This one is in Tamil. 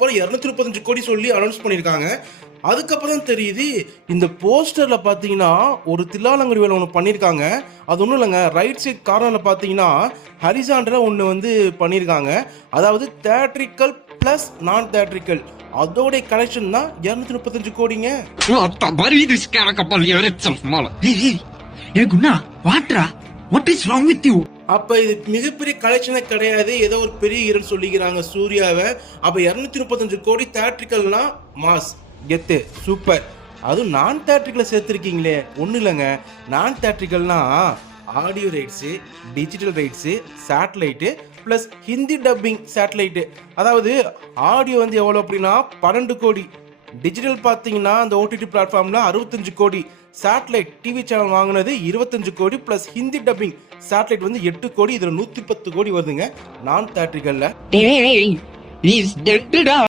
அதுக்கப்புறம் 235 கோடி சொல்லி அனௌன்ஸ் பண்ணியிருக்காங்க. அதுக்கப்புறம் தான் தெரியுது இந்த போஸ்டர்ல பாத்தீங்கன்னா ஒரு தில்லாலங்கடி வேலை ஒன்று பண்ணியிருக்காங்க. அது ஒன்றும் இல்லைங்க, ரைட் சைட் கார்னர்ல பாத்தீங்கன்னா ஹரிசாண்டரா ஒன்று வந்து பண்ணியிருக்காங்க. அதாவது தேட்ரிக்கல் பிளஸ் நான் தேட்ரிக்கல் அதோடைய கலெக்ஷன் தான் 235 கோடிங்க. அப்ப இது மிகப்பெரிய கலெக்ஷனே கிடையாது, ஏதோ ஒரு பெரிய ஹீரோன்னு சொல்லிக்கிறாங்க சூர்யாவை. அப்ப 235 கோடி தேட்ரிக்கல்னா மாஸ் கெத்து சூப்பர். அதுவும் நான் தேட்ரிக்கல சேர்த்துருக்கீங்களே. ஒன்றும் இல்லைங்க, நான் தேட்ரிக்கல்னா audio rights, digital rights, satellite plus Hindi dubbing satellite. அதாவது ஆடியோ வந்து எவ்வளோ அப்படின்னா 12 கோடி, டிஜிட்டல் பார்த்தீங்கன்னா அந்த ஓடிடி பிளாட்ஃபார்மில் 65 கோடி, சேட்டலைட் டிவி சேனல் வாங்கினது 25 கோடி ப்ளஸ் ஹிந்தி டப்பிங் சேட்டலைட் வந்து 8 கோடி. இதில் 110 கோடி வருதுங்க நான் தேட்ரிக்கல்ல.